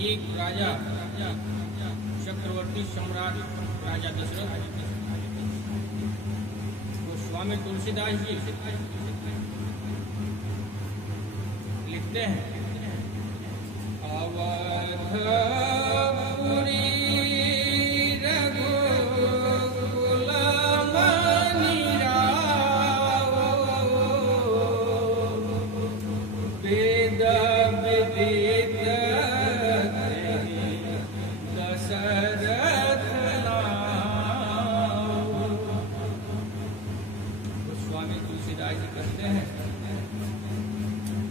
एक राजा चक्रवर्ती सम्राट राजा दशरथ को स्वामी तुलसीदास जी लिखते हैं, अवधपुरी रघुकुल मनि राव, वेद विदित दशरथ लाओ। स्वामी तुलसीदास जी कहते हैं,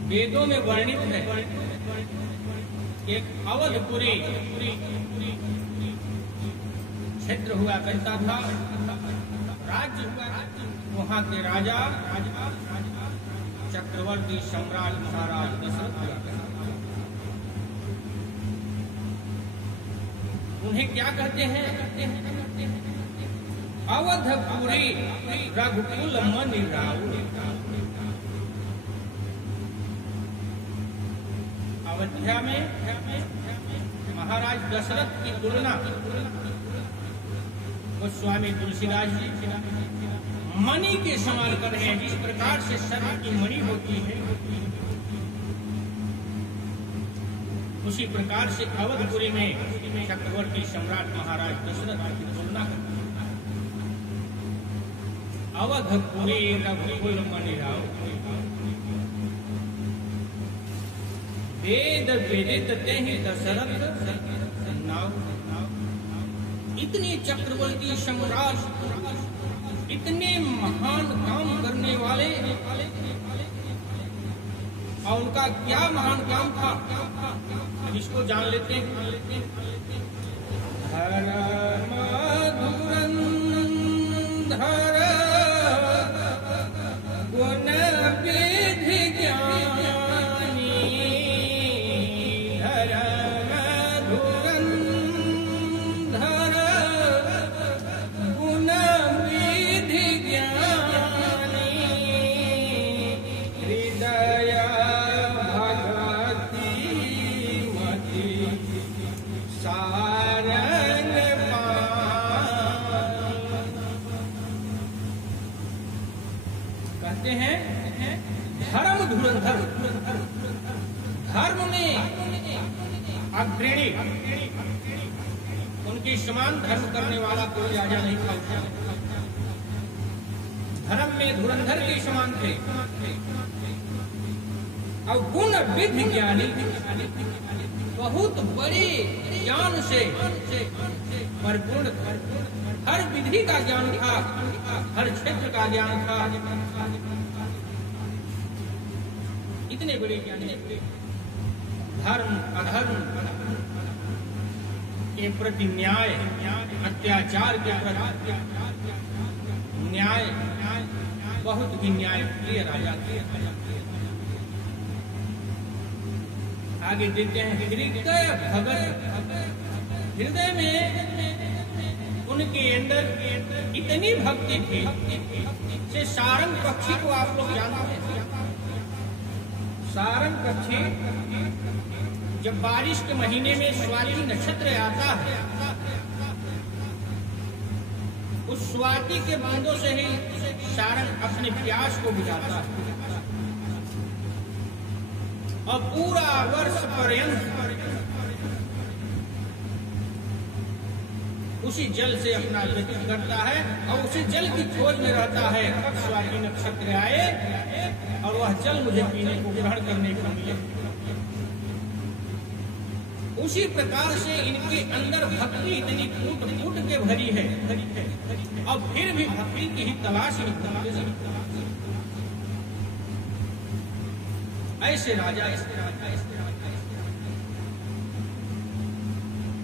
वेदों में वर्णित है एक अवधपुरी क्षेत्र हुआ करता था, राज्य हुआ, वहां के राजा चक्रवर्ती सम्राट महाराज दशरथ हुआ करता था। उन्हें क्या कहते हैं? अवधपुरी रघुकुल मनि राव। अयोध्या में महाराज दशरथ की तुलना गोस्वामी तुलसीदास जी मणि के समान कर रहे हैं। जिस प्रकार से सर्प की मणि होती है, उसी प्रकार से अवधपुरी में चक्रवर्ती सम्राट महाराज दशरथ की तुलना करते हैं। अवधपुरी रघुकुल मनि राव, वेद विदित तेहि दशरथ नाव। इतने चक्रवर्ती सम्राट, इतने महान काम करने वाले, और उनका क्या महान काम था इसको जान लेते हैं। धर्म धुरंधर गुण विधि ज्ञानी, धर्म धुरंधर गुण विधि ज्ञानी, हृदय भगति मति सारन कहते हैं धर्म धुरंधर, धर्म में अग्रणी, उनके समान धर्म करने वाला कोई राजा नहीं था। धर्म में धुरंधर के समान थे। और गुण विधि ज्ञानी, बहुत बड़े ज्ञान से परिपूर्ण, हर विधि का ज्ञान था, हर क्षेत्र का ज्ञान था। इतने बड़े ज्ञानी, धर्म अधर्म के प्रति न्याय, अत्याचार के प्रति न्याय, बहुत ही न्यायप्रिय राजा थे। आगे देते हैं, हृदय भगत, हृदय में उनके अंदर इतनी भक्ति थी से सारंग पक्षी को आप लोग जानते हैं। सारंग पक्षी जब बारिश के महीने में स्वाति नक्षत्र आता है, उस स्वाति के बूंदों से ही सारंग अपने प्यास को बुझाता है और पूरा वर्ष पर्यंत उसी जल से अपना व्यतीत करता है और उसी जल की खोज में रहता है। कब स्वाति नक्षत्र आए और वह जल मुझे पीने को, ग्रहण करने को मिले। उसी प्रकार से इनके अंदर भक्ति इतनी फूट फूट के भरी है और फिर भी भक्ति की ही तलाश में घूमते हैं। ऐसे राजा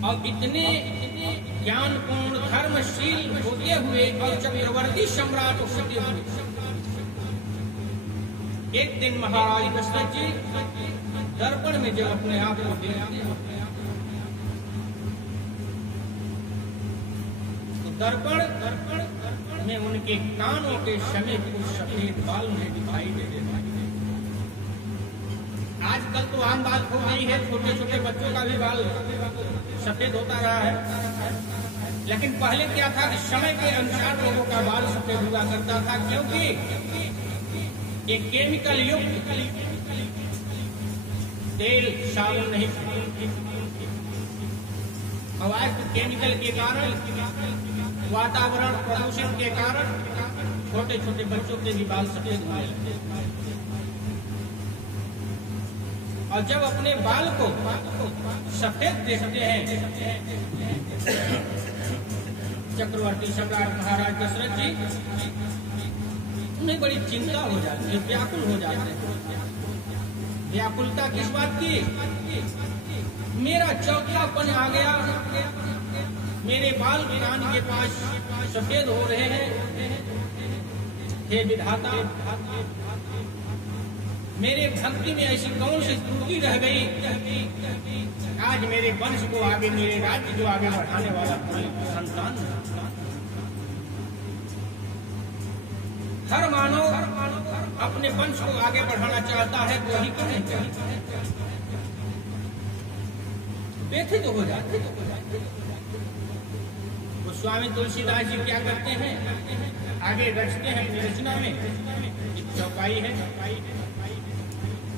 और इतने ज्ञानपूर्ण, धर्मशील होते हुए और चक्रवर्ती सम्राट होते हुए, एक दिन महाराज दशरथ जी दर्पण में जब अपने आप को देखते हैं, तो दर्पण में उनके कानों के समेत कुछ सफेद बाल उन्हें दिखाई दे रहे हैं। आजकल तो आम बात हो गई है, छोटे छोटे बच्चों का भी बाल सफेद होता रहा है। लेकिन पहले क्या था कि समय के अनुसार लोगों का बाल सफेद हुआ करता था, क्योंकि एक केमिकल युक्त तेल साबुन नहीं अवैध केमिकल के कारण, वातावरण प्रदूषण के कारण छोटे छोटे बच्चों के भी बाल सफेद होने लगे। और जब अपने बाल को सफेद देखते हैं, चक्रवर्ती सम्राट महाराज दशरथ जी, उन्हें बड़ी चिंता हो जाती है, व्याकुल हो जाते हैं। व्याकुलता किस बात की? मेरा चौथापन आ गया, मेरे बाल कान के पास सफेद हो रहे हैं। हे विधाता, मेरे भक्ति में ऐसी कौन सी त्रुटि रह गई, आज मेरे वंश को आगे, मेरे राज्य को आगे बढ़ाने वाला कोई संतान। हर मानव अपने वंश को आगे बढ़ाना चाहता है, तो वही करना चाहिए। व्यथित हो जाते। गोस्वामी तुलसीदास जी क्या करते हैं, आगे रचते हैं अपनी रचना में, एक चौपाई है।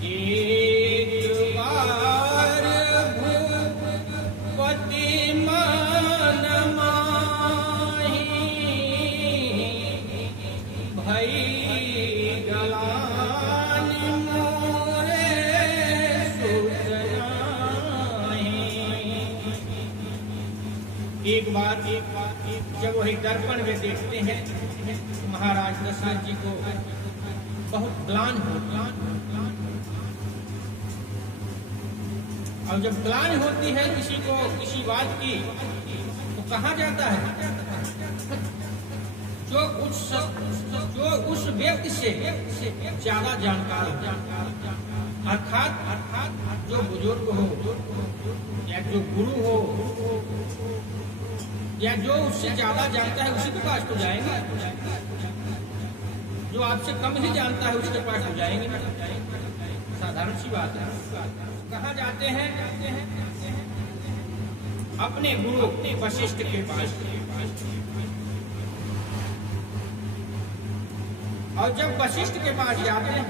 एक बार भूपति मन माही, भई गलान मोरे सुत नाहीं। एक बार जब वही दर्पण में देखते हैं, महाराज दशरथ जी को बहुत ग्लानि होती है। और जब ग्लानि होती है किसी को किसी बात की, तो कहा जाता है जो उस व्यक्ति से ज्यादा जानकार हो, अर्थात जो बुजुर्ग हो या जो गुरु हो या जो उससे ज्यादा जानता है, उसी के पास तो जाएंगे। जो आपसे कम ही जानता है उसके पास तो जाएंगे। साधारण सी बात है। कहाँ जाते हैं? अपने गुरु वशिष्ठ के पास। और जब वशिष्ठ के पास जाते हैं,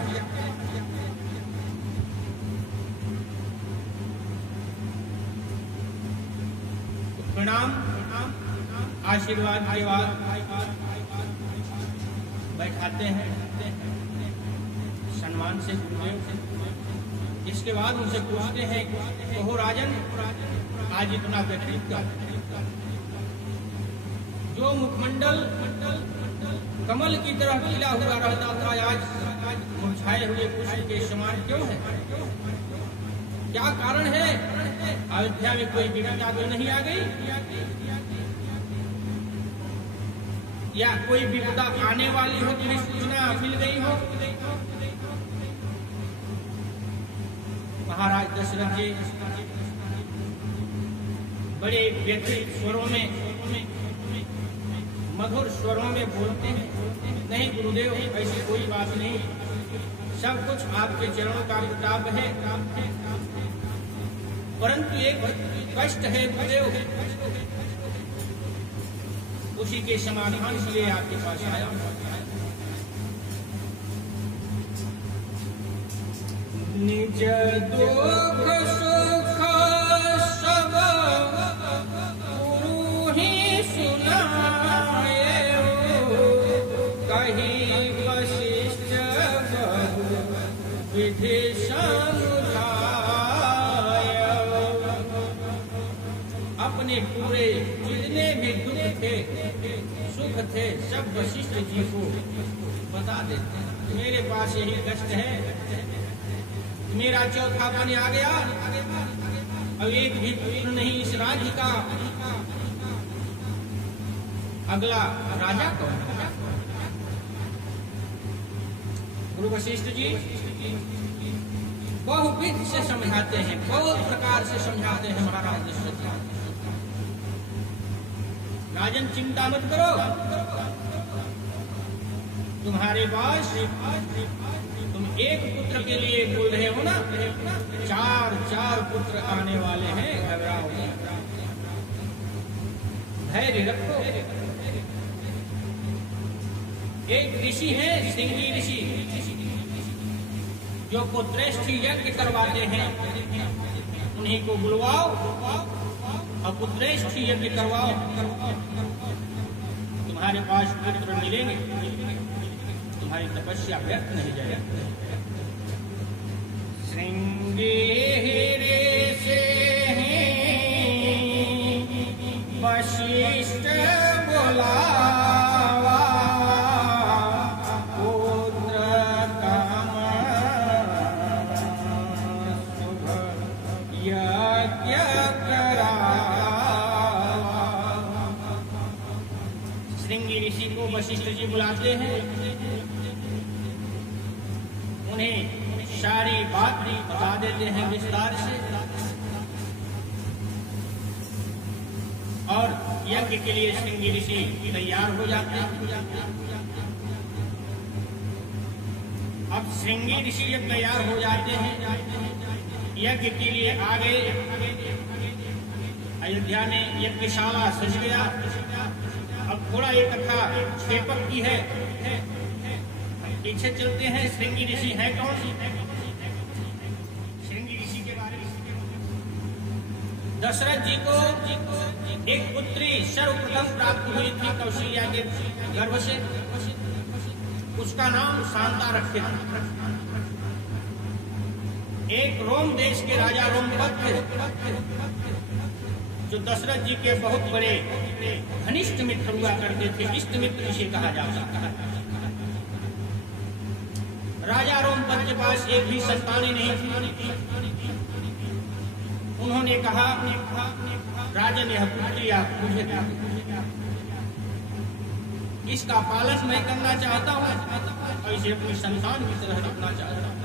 प्रणाम आशीर्वाद के बाद बैठाते हैं सम्मान से गुरुदेव। इसके बाद उनसे पूछते हैं, ओहो राजन, आज इतना व्यतीत का जो मुखमंडल कमल की तरह खिला हुआ रहता था, आज मुरझाए हुए पुष्प के समान क्यों है? क्या कारण है? अयोध्या में कोई विपदा तो नहीं आ गई, या कोई विपदा आने वाली हो की सूचना मिल गई हो? महाराज दशरथ जी बड़े व्यथित स्वरों में, मधुर स्वरों में बोलते हैं, नहीं गुरुदेव, ऐसी कोई बात नहीं, सब कुछ आपके चरणों का प्रताप है, परंतु एक कष्ट है गुरुदेव, उसी के समाधान के लिए आपके पास आया। निज दुख सुख सब गुरु ही सुनाए, कहीं वशिष्ठ बहु विधि समझाय। अपने पूरे जितने भी दुख थे सुख थे सब वशिष्ठ जी को बता देते हैं। मेरे पास यही कष्ट है, मेरा चौथापन आ गया, अब एक भी पुत्र नहीं इस राज्य का, अगला राजा कौन? गुरु वशिष्ठ जी बहुविध से समझाते हैं, बहुत प्रकार से समझाते हैं महाराज दशरथ जी। राजन चिंता मत करो, तुम्हारे पास तुम एक पुत्र के लिए बोल रहे हो ना, चार चार पुत्र आने वाले हैं, घबराओ मत, धैर्य रखो। एक ऋषि है श्रृंगी ऋषि, जो पुत्रेष्ठ यज्ञ करवाते हैं, उन्हीं को बुलवाओ और पुत्रेष्ठ यज्ञ करवाओ, तुम्हारे पास पुत्र मिलेंगे, तुम्हारी तपस्या व्यर्थ नहीं जाएगी। श्रृंगी ऋषि वशिष्ठ बुलावा, पुत्र काम शुभ यज्ञ करावा। श्रृंगी ऋषि को वशिष्ठ जी बुलाते हैं, उन्हें सारी बात बता देते हैं विस्तार से, और यज्ञ के लिए श्रृंगी ऋषि तैयार हो जाते हैं। अब श्रृंगी ऋषि जब तैयार हो जाते हैं, यज्ञ के लिए आगे अयोध्या में यज्ञशाला सज गया। अब थोड़ा ये कथा क्षेपक की है, पीछे चलते हैं। श्रृंगी ऋषि है कौन? श्रृंगी ऋषि के बारे में दशरथ जी को एक पुत्री सर्वप्रथम प्राप्त हुई थी कौशल्या के गर्भ से, उसका नाम शांता रखे थे। एक रोम देश के राजा रोमपद थे, जो दशरथ जी के बहुत बड़े घनिष्ठ मित्र हुआ करते थे, इष्ट मित्र जिसे कहा जाता है। राजा रोमपद के पास एक भी संतान नहीं थी। उन्होंने कहा, राजन यह पुत्री आप मुझे दीजिए, इसका पालन मैं करना चाहता हूँ और इसे अपनी संतान की तरह रखना चाहता हूँ।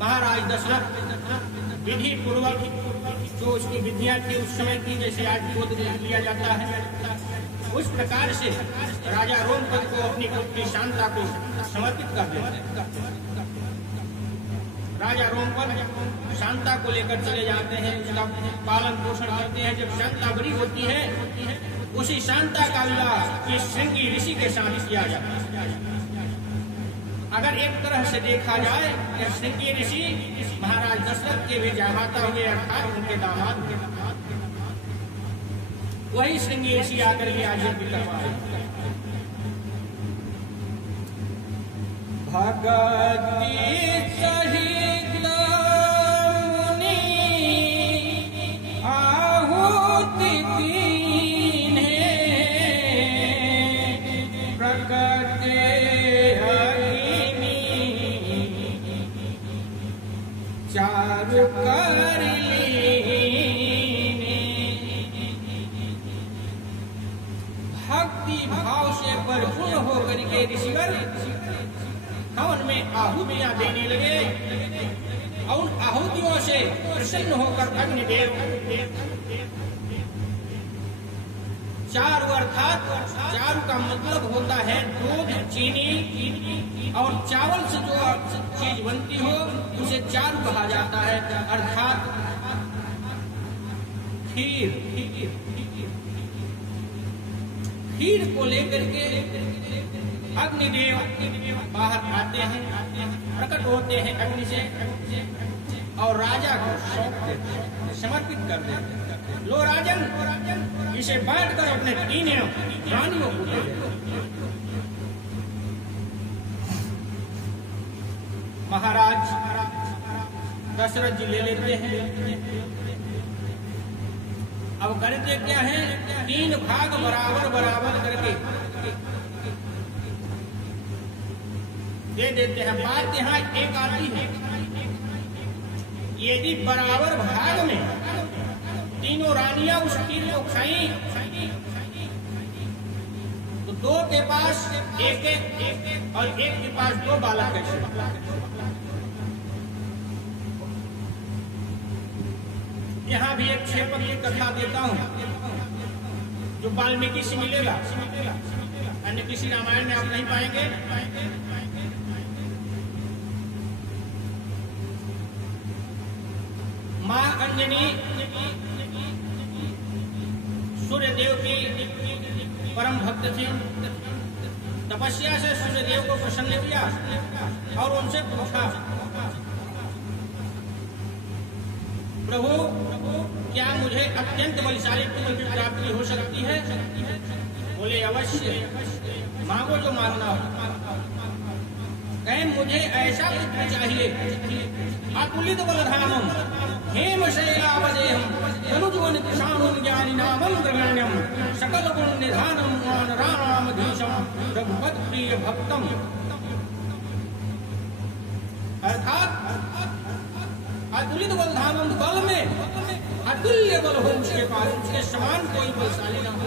महाराज दशरथ विधि पूर्वक जो उसकी विद्या थी उस समय की, जैसे आज गोद लिया जाता है, उस प्रकार से राजा रोमपद को अपनी पुत्री शांता को समर्पित कर देते हैं। राजा रोमपद शांता को लेकर चले जाते हैं, उसका पालन पोषण करते हैं। जब शांता बड़ी होती है, उसी शांता का विवाह इस श्रृंगी ऋषि के साथ किया जाता है। अगर एक तरह से देखा जाए तो श्रृंगी ऋषि महाराज दशरथ के भी जामाता हुए, अर्थात उनके दामाद थे। वही श्रृंगी ऋषि आकर के आज यज्ञ करवाए। भगति सहित मुनि आहुति दीन्हे, प्रकटे अग्नि चारु कर भक्ति भाव से परिपूर्ण होकर के ऋषिवर हवन में आहुतियां देने लगे, और उन आहुतियों से प्रसन्न होकर अग्निदेव चारु, अर्थात चारु का मतलब होता है दूध, चीनी और चावल से जो चीज बनती हो उसे चारु कहा जाता है, अर्थात खीर। खीर को लेकर के अग्निदेव बाहर आते हैं, प्रकट होते हैं अग्नि से, और राजा को सौंप देते हैं, समर्पित कर देते हैं। लो राजन, इसे बांट कर अपने तीनों रानियों को दे देते। महाराज दशरथ जी ले लेते हैं। अब करते क्या है, 3 भाग बराबर बराबर करके दे देते हैं। बात यहाँ एक आती है, यदि बराबर भाग में तीनों रानियां उस खीर को खाई तो 2 के पास एक और एक के पास 2 बालक कैसे? यहाँ भी एक क्षेपक की कथा देता हूँ, जो वाल्मीकि से मिलेगा, अन्य किसी रामायण में आप नहीं पाएंगे। मां अंजनी सूर्यदेव की परम भक्त थी। तपस्या से सूर्यदेव को प्रसन्न किया और उनसे पूछा, प्रभु क्या मुझे अत्यंत बलशाली पुत्र की प्राप्ति हो सकती है? बोले अवश्य, मांगो जो मांगना हो। कहे मुझे ऐसा पुत्र चाहिए, अतुलित बलधामम हेमशैलावदेहम तनुजुवन कृशाणुन ज्ञानिनामं ग्रगण्यम सकल गुण निधानम वानराणामधीशम रघुपति प्रिय भक्तम। अर्थात अतुलित बलधामम, बल में अतुल्य बल हो उसके पास, उसके समान कोई बलशाली न हो।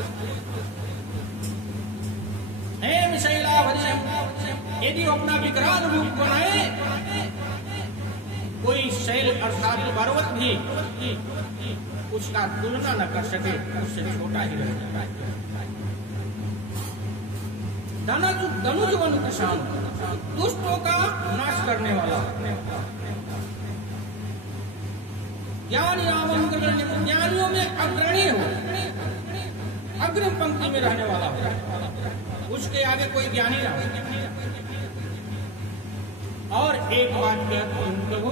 हेमशैलावदेहम, यदि वो अपना विकराल रूप बनाए, कोई शैल अर्थात पर्वत भी उसका तुलना न कर सके, उससे छोटा ही रह जाता है। धनुज वन कृशाण, दुष्टों का नाश करने वाला, ज्ञानियों में अग्रणी हो, अग्रिम पंक्ति में रहने वाला हो, उसके आगे कोई ज्ञानी ना हो। और एक बात कहता हूं प्रभु,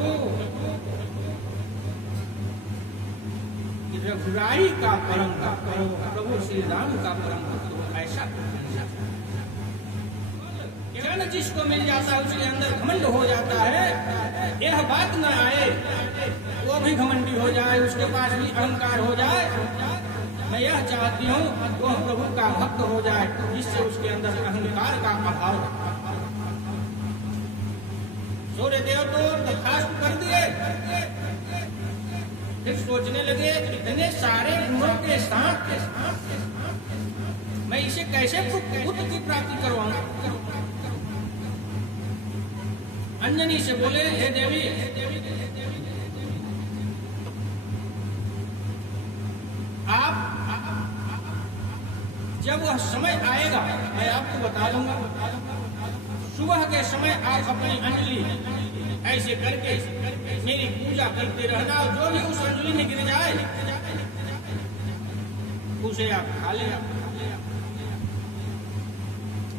रघुराई का परम भक्त हो, प्रभु श्री राम का परम भक्त हो, ऐसा ज्ञान जिसको मिल जाता है उसके अंदर घमंड हो जाता है। यह बात न आए वो भी घमंडी हो जाए, उसके पास भी अहंकार हो जाए। मैं यह चाहती हूँ वह प्रभु का भक्त हो जाए, जिससे उसके अंदर अहंकार का अभाव। सूर्यदेव तो तथास्तु कर दिए, फिर सोचने लगे इतने सारे गुणों के साथ मैं इसे कैसे पुत्र की प्राप्ति करवाऊंगा। अंजनी से बोले, हे देवी, आप जब वह समय आएगा मैं आपको बता दूंगा। सुबह के समय आप अपनी अंजलि ऐसे करके मेरी पूजा करते रहना, और जो भी उस अंजलि में गिर जाए उसे आप खा लेना,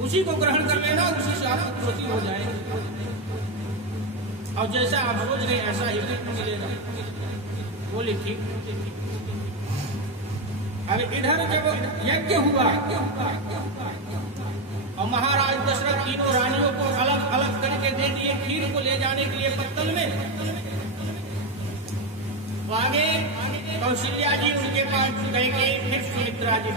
उसी को ग्रहण कर लेना, उसी से आपको त्रुटि हो जाएगी। और जैसा आप सोच रहे ऐसा ही मिलेगा। बोले ठीक। अब इधर जब यज्ञ हुआ और महाराज दशरथ तीनों रानियों को अलग अलग करके दे दिए खीर को ले जाने के लिए पत्तल में, तो आगे कौशल्या जी उनके पास गए, फिर सुमित्रा जी।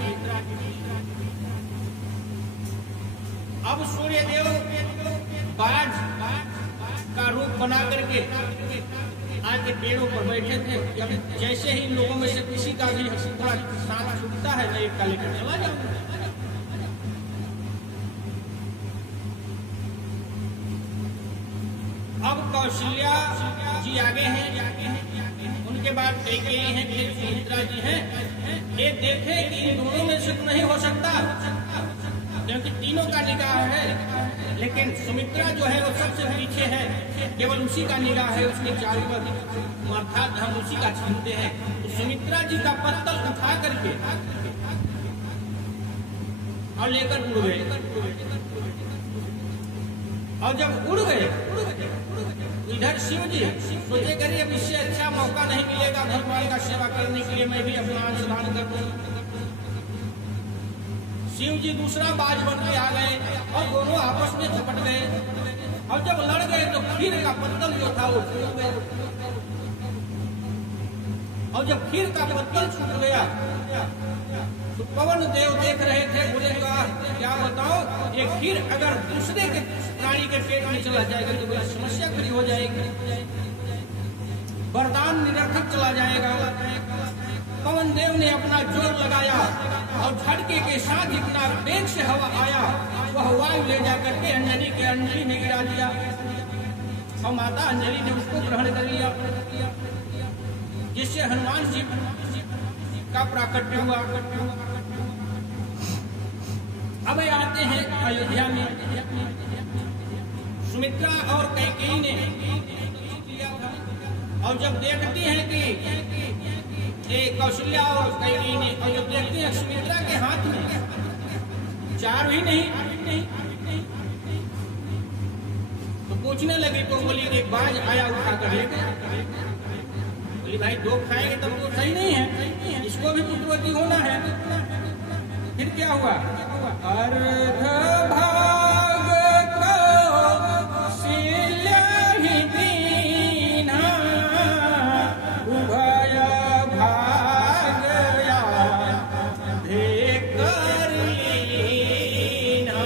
अब सूर्यदेव बाज का रूप बना करके आके पेड़ों पर बैठे थे। जैसे ही लोगों में से किसी का भी थोड़ा सांस छूटता है, मैं एक का लेकर चला जाऊंगा। अब कौशल्या जी आगे हैं, उनके बाद कैकेयी हैं, फिर सुमित्रा जी हैं। ये देखे कि इन दोनों में से नहीं हो सकता, क्योंकि तीनों का निगाह है, लेकिन सुमित्रा जो है वो सबसे पीछे है, केवल उसी का निगाह है, उसके चारों पर अर्थात हम उसी का छीनते हैं। तो सुमित्रा जी का पत्तल उठा करके और लेकर उड़ गए। और जब उड़ गए इधर शिव जी सोचे करिए अब इससे अच्छा मौका नहीं मिलेगा भगवान का सेवा करने के लिए, मैं भी अपना अंशदान कर दूं। शिव जी दूसरा बाज बन के आ गए और दोनों आपस में झपट गए। और जब लड़ गए तो खीर का पत्तल जो था वो छूट गया। और जब खीर का पत्तल छूट गया तो पवन देव देख रहे थे, बोले क्या बताओ, ये खीर अगर दूसरे के प्राणी के पेट में चला जाएगा तो बड़ी समस्या खड़ी हो जाएगी, वरदान निरर्थक चला जाएगा। पवन देव ने अपना जोर लगाया और झटके के साथ इतना वेग से हवा आया, वह वायु ले जाकर के अंजलि के अंजलि में गिरा दिया और माता अंजलि ने उसको ग्रहण कर लिया, जिससे हनुमान जी का प्राकट्य हुआ। अब आते हैं अयोध्या में। सुमित्रा और कैकेयी ने और जब देखती हैं कि कौशल्या और कैकेयी ने, और जब देखती हैं सुमित्रा के हाथ में चार भी नहीं, तो पूछने लगी तो बोली कि बाज आया उठा कर ले गया। बोली भाई दो खाएंगे तब तो सही नहीं है, इसको भी पुत्रवती होना है। फिर क्या हुआ? अर्ध भाग कौशल्या ही दीना, उभय भाग आधे कर लीना।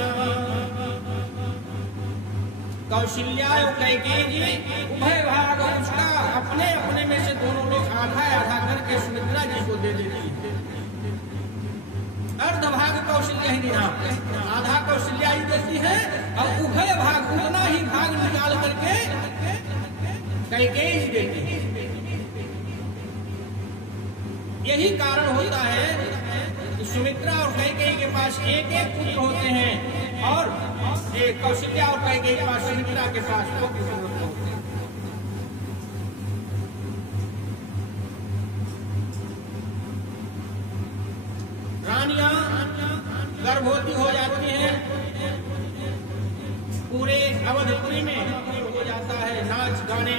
कौशल्या और कैकेयी जी उभय भाग उसका अपने अपने में से दोनों लोग आधा आधा करके सुमित्रा जी को दे देती है। अर्ध भाग कौशल्या ही देना, आधा कौशल्या ही देती है, और उभय भाग उतना ही भाग निकाल करके कैकेयी देती है। यही कारण होता है कि सुमित्रा और कैकेयी के पास एक एक पुत्र होते हैं, और कौशल्या और कैकेयी के पास सुमित्रा के पास दो पुत्र होते हैं। रानियां गर्भवती हो जाती हैं, पूरे अवधपुरी में हो जाता है, नाच गाने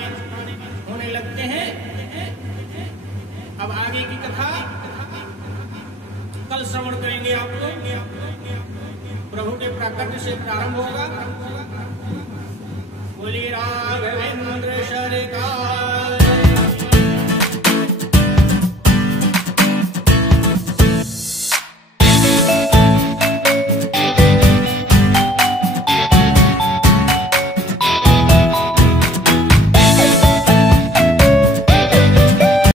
होने लगते हैं। अब आगे की कथा कल श्रवण करेंगे आप लोग। प्रभु के प्राकट्य से प्रारंभ होगा। बोली राघवेंद्र